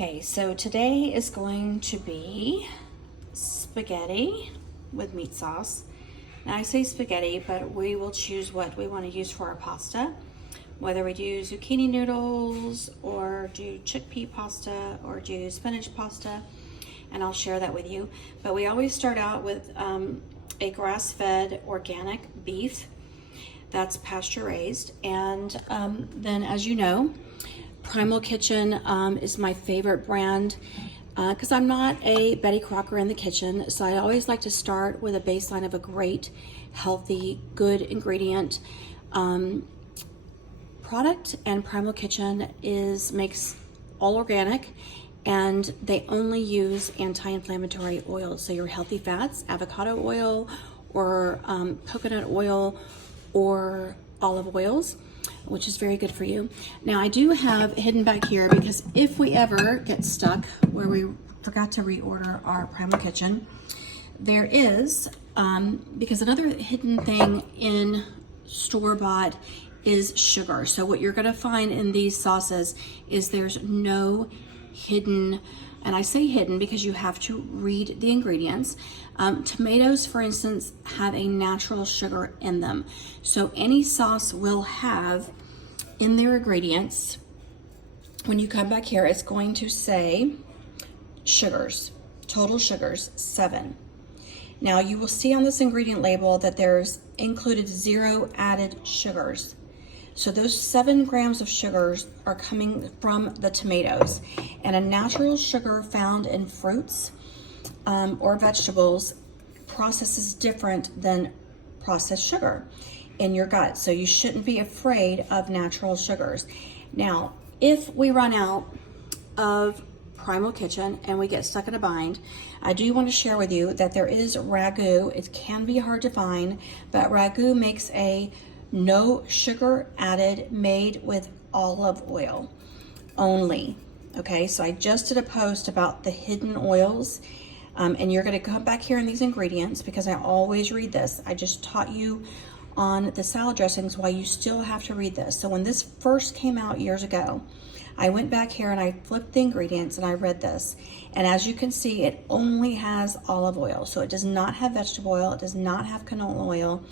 Okay, so today is going to be spaghetti with meat sauce. Now I say spaghetti, but we will choose what we want to use for our pasta. Whether we do zucchini noodles or do chickpea pasta or do spinach pasta, and I'll share that with you. But we always start out with a grass-fed organic beef that's pasture raised. And then, as you know, Primal Kitchen is my favorite brand because I'm not a Betty Crocker in the kitchen. So I always like to start with a baseline of a great, healthy, good ingredient product. And Primal Kitchen makes all organic, and they only use anti-inflammatory oils. So your healthy fats, avocado oil or coconut oil or olive oils, which is very good for you. Now I do have hidden back here, because if we ever get stuck where we forgot to reorder our Primal Kitchen, there is, because another hidden thing in store-bought is sugar. So what you're gonna find in these sauces is there's no hidden, and I say hidden because you have to read the ingredients. Tomatoes, for instance, have a natural sugar in them. So any sauce will have in their ingredients, when you come back here, it's going to say sugars, total sugars, 7. Now you will see on this ingredient label that there's included 0 added sugars. So those 7 grams of sugars are coming from the tomatoes, and a natural sugar found in fruits or vegetables processes different than processed sugar in your gut. So you shouldn't be afraid of natural sugars. Now, if we run out of Primal Kitchen and we get stuck in a bind, I do want to share with you that there is ragu. It can be hard to find, but ragu makes a no sugar added, made with olive oil only. Okay, so I just did a post about the hidden oils, and you're going to come back here in these ingredients, because I always read this. I just taught you on the salad dressings why you still have to read this. So when this first came out years ago, I went back here and I flipped the ingredients and I read this. And as you can see, it only has olive oil. So it does not have vegetable oil. It does not have canola oil.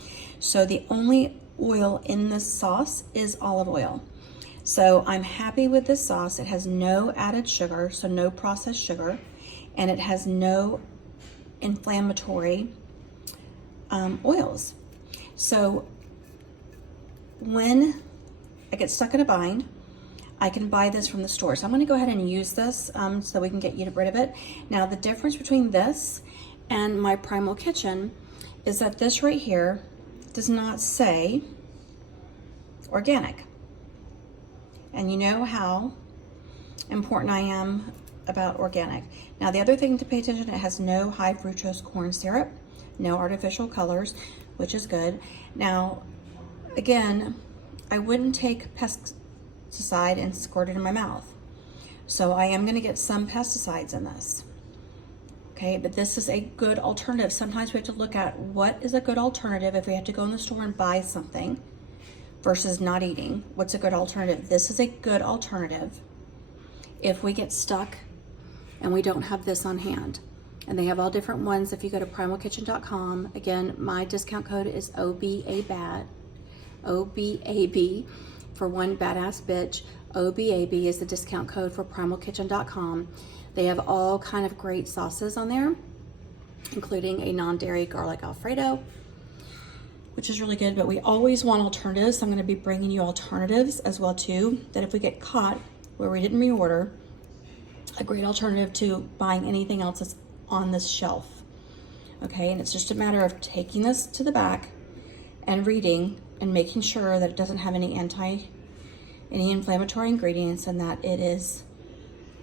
So the only oil in this sauce is olive oil. So I'm happy with this sauce. It has no added sugar, so no processed sugar, and it has no inflammatory oils. So when I get stuck in a bind, I can buy this from the store. So I'm going to go ahead and use this so we can get you rid of it. Now the difference between this and my Primal Kitchen is that this right here does not say organic. And you know how important I am about organic. Now the other thing to pay attention, it has no high fructose corn syrup, no artificial colors, which is good. Now, again, I wouldn't take pesticide and squirt it in my mouth. So I am gonna get some pesticides in this. Okay, but this is a good alternative. Sometimes we have to look at what is a good alternative if we have to go in the store and buy something versus not eating. What's a good alternative? This is a good alternative if we get stuck and we don't have this on hand. And they have all different ones. If you go to primalkitchen.com, again, my discount code is OBAB for one badass bitch. OBAB is the discount code for primalkitchen.com. They have all kind of great sauces on there, including a non-dairy garlic Alfredo, which is really good, but we always want alternatives. So I'm gonna be bringing you alternatives as well too, that if we get caught where we didn't reorder, a great alternative to buying anything else that's on this shelf. Okay, and it's just a matter of taking this to the back and reading and making sure that it doesn't have any inflammatory ingredients, and that it is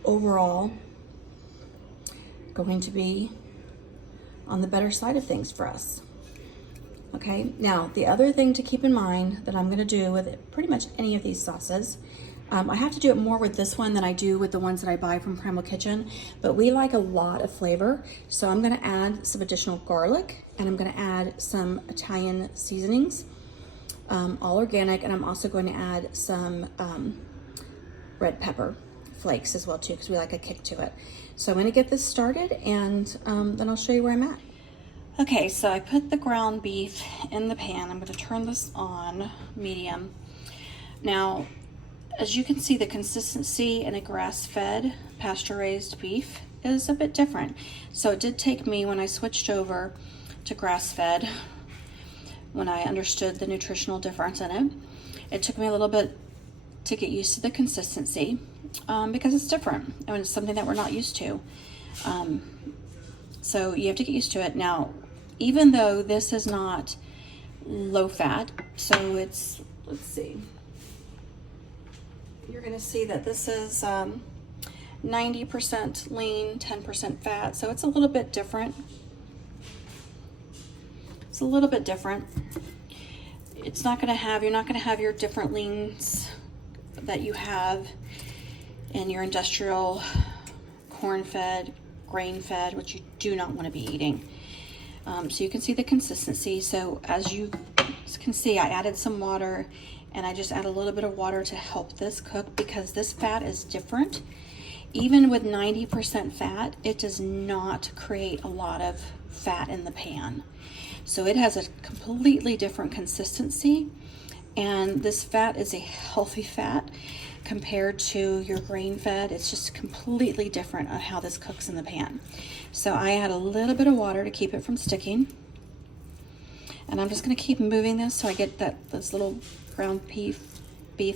overall going to be on the better side of things for us. Okay, now the other thing to keep in mind that I'm gonna do with pretty much any of these sauces, I have to do it more with this one than I do with the ones that I buy from Primal Kitchen, but we like a lot of flavor. So I'm gonna add some additional garlic, and I'm gonna add some Italian seasonings, all organic, and I'm also going to add some red pepper flakes as well too, because we like a kick to it. So I'm going to get this started, and then I'll show you where I'm at. Okay, so I put the ground beef in the pan. I'm going to turn this on medium. Now, as you can see, the consistency in a grass-fed, pasture-raised beef is a bit different. So it did take me, when I switched over to grass-fed, when I understood the nutritional difference in it, it took me a little bit to get used to the consistency because it's different. I mean, it's something that we're not used to. So you have to get used to it. Now, even though this is not low fat, so it's, let's see, you're going to see that this is 90% lean, 10% fat, so it's a little bit different. It's a little bit different. It's not going to have, you're not going to have your different leans that you have in your industrial corn-fed, grain-fed, which you do not want to be eating. So you can see the consistency. So as you can see, I added some water, and I just add a little bit of water to help this cook because this fat is different. Even with 90% fat, it does not create a lot of fat in the pan. So it has a completely different consistency, and this fat is a healthy fat compared to your grain fed. It's just completely different on how this cooks in the pan. So I add a little bit of water to keep it from sticking, and I'm just going to keep moving this so I get those little ground beef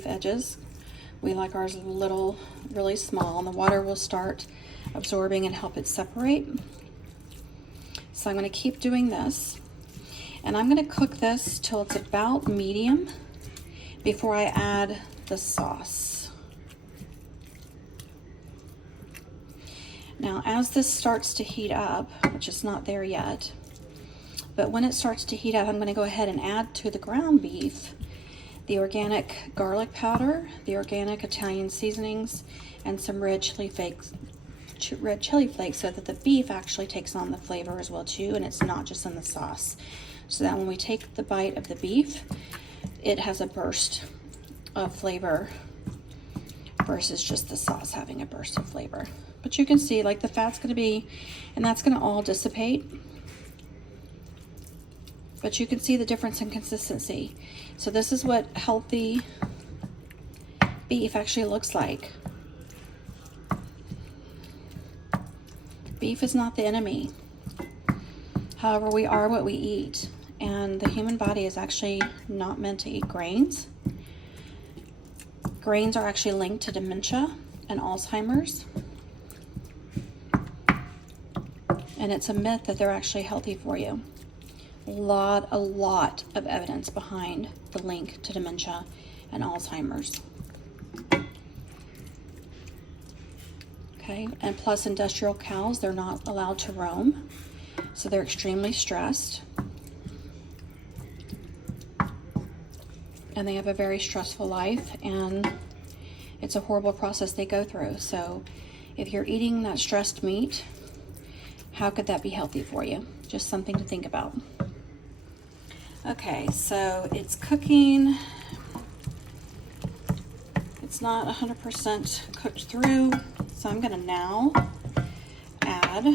edges. We like ours little, really small, and the water will start absorbing and help it separate. So I'm going to keep doing this, and I'm going to cook this till it's about medium before I add the sauce. Now, as this starts to heat up, which is not there yet, but when it starts to heat up, I'm going to go ahead and add to the ground beef the organic garlic powder, the organic Italian seasonings, and some red chili flakes, so that the beef actually takes on the flavor as well too, and it's not just in the sauce. So that when we take the bite of the beef, it has a burst of flavor versus just the sauce having a burst of flavor. But you can see, like, the fat's going to be, and that's going to all dissipate. But you can see the difference in consistency. So this is what healthy beef actually looks like. Beef is not the enemy. However, we are what we eat. And the human body is actually not meant to eat grains. Grains are actually linked to dementia and Alzheimer's. And it's a myth that they're actually healthy for you. A lot of evidence behind the link to dementia and Alzheimer's. Okay, and plus industrial cows, they're not allowed to roam, so they're extremely stressed. And they have a very stressful life, and it's a horrible process they go through. So if you're eating that stressed meat, how could that be healthy for you? Just something to think about. Okay, so it's cooking. It's not 100% cooked through, so I'm gonna now add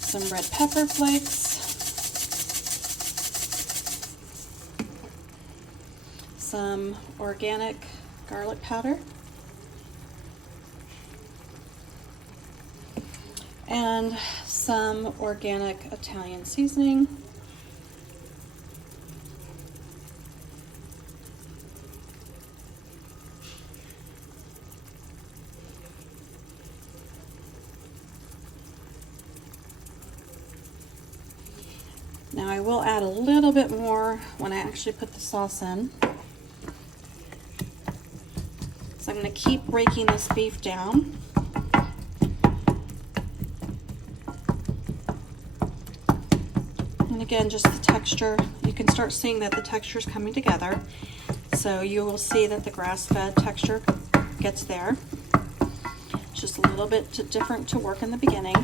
some red pepper flakes, some organic garlic powder, and some organic Italian seasoning. Now I will add a little bit more when I actually put the sauce in. So I'm going to keep breaking this beef down. And again, just the texture, you can start seeing that the texture is coming together. So you will see that the grass-fed texture gets there. Just a little bit different to work in the beginning.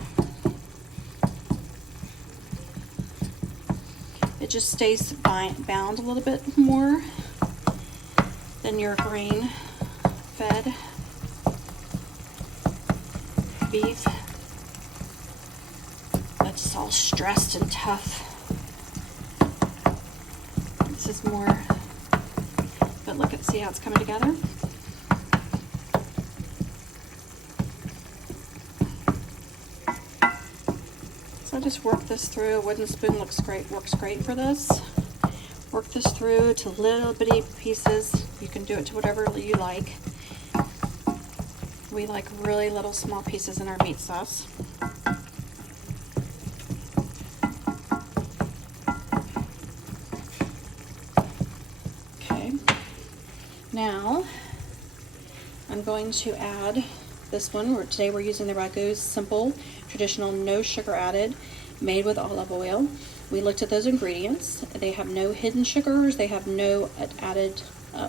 It just stays bound a little bit more than your grain grass-fed beef that's all stressed and tough. This is more, but look at, see how it's coming together? So I just work this through. A wooden spoon works great for this. Work this through to little bitty pieces. You can do it to whatever you like. We like really little small pieces in our meat sauce. Okay, now I'm going to add this one. Today we're using the Ragu Simple Traditional, no sugar added, made with olive oil. We looked at those ingredients. They have no hidden sugars. They have no added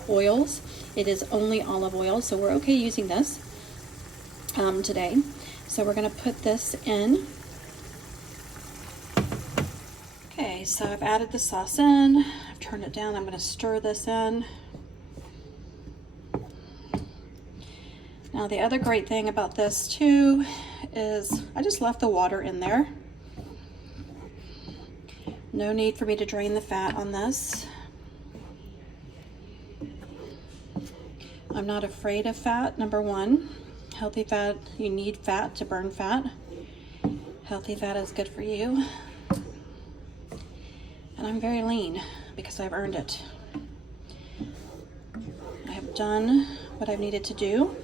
oils. It is only olive oil, so we're okay using this today. So we're going to put this in. Okay, so I've added the sauce in. I've turned it down. I'm going to stir this in. Now the other great thing about this too is I just left the water in there. No need for me to drain the fat on this. I'm not afraid of fat, number one. Healthy fat, you need fat to burn fat. Healthy fat is good for you. And I'm very lean because I've earned it. I have done what I've needed to do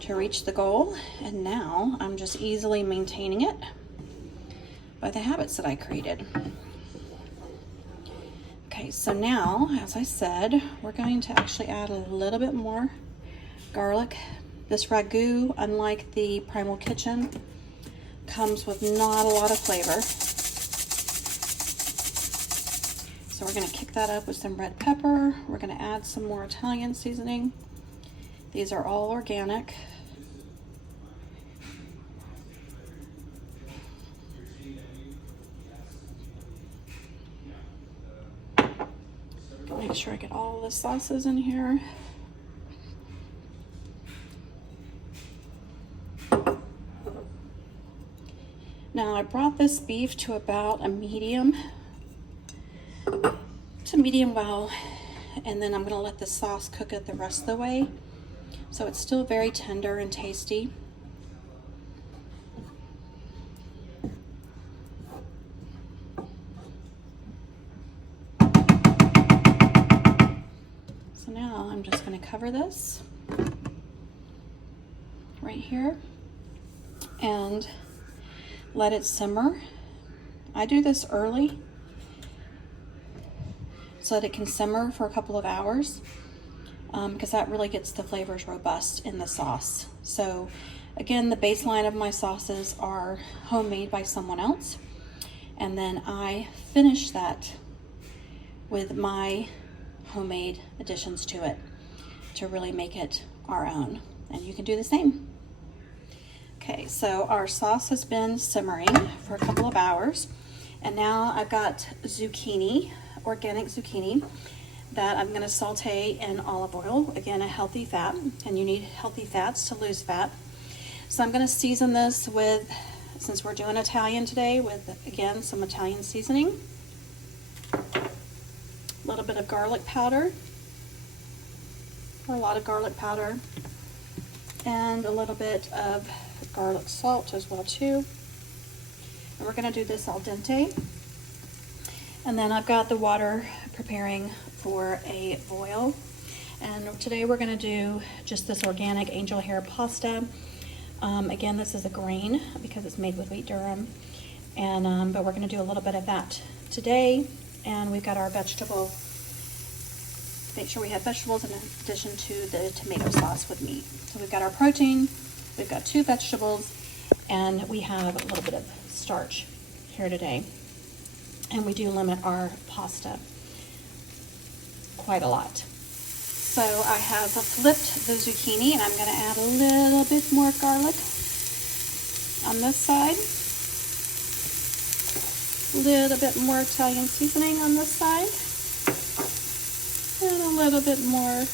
to reach the goal, and now I'm just easily maintaining it by the habits that I created. Okay, so now, as I said, we're going to actually add a little bit more garlic. This Ragu, unlike the Primal Kitchen, comes with not a lot of flavor. So we're gonna kick that up with some red pepper. We're gonna add some more Italian seasoning. These are all organic. Make sure I get all the sauces in here. Now I brought this beef to about a medium well, and then I'm going to let the sauce cook it the rest of the way. So it's still very tender and tasty. So now I'm just going to cover this right here and let it simmer. I do this early so that it can simmer for a couple of hours, because that really gets the flavors robust in the sauce. So again, the baseline of my sauces are homemade by someone else, and then I finish that with my homemade additions to it to really make it our own. And you can do the same. Okay, so our sauce has been simmering for a couple of hours, and now I've got zucchini, organic zucchini, that I'm going to saute in olive oil. Again, a healthy fat, and you need healthy fats to lose fat. So I'm going to season this with, since we're doing Italian today, with again some Italian seasoning, a little bit of garlic powder, or a lot of garlic powder, and a little bit of garlic salt as well too. And we're going to do this al dente. And then I've got the water preparing for a boil. And today we're going to do just this organic angel hair pasta. Again, this is a grain because it's made with wheat durum. And but we're going to do a little bit of that today. And we've got our vegetable. Make sure we have vegetables in addition to the tomato sauce with meat. So we've got our protein, we've got 2 vegetables, and we have a little bit of starch here today. And we do limit our pasta quite a lot. So I have flipped the zucchini, and I'm going to add a little bit more garlic on this side. A little bit more Italian seasoning on this side. And a little bit more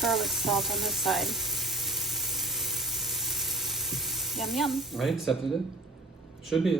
garlic salt on this side. Yum, yum. I accepted it. Should be it.